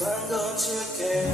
Quando te quero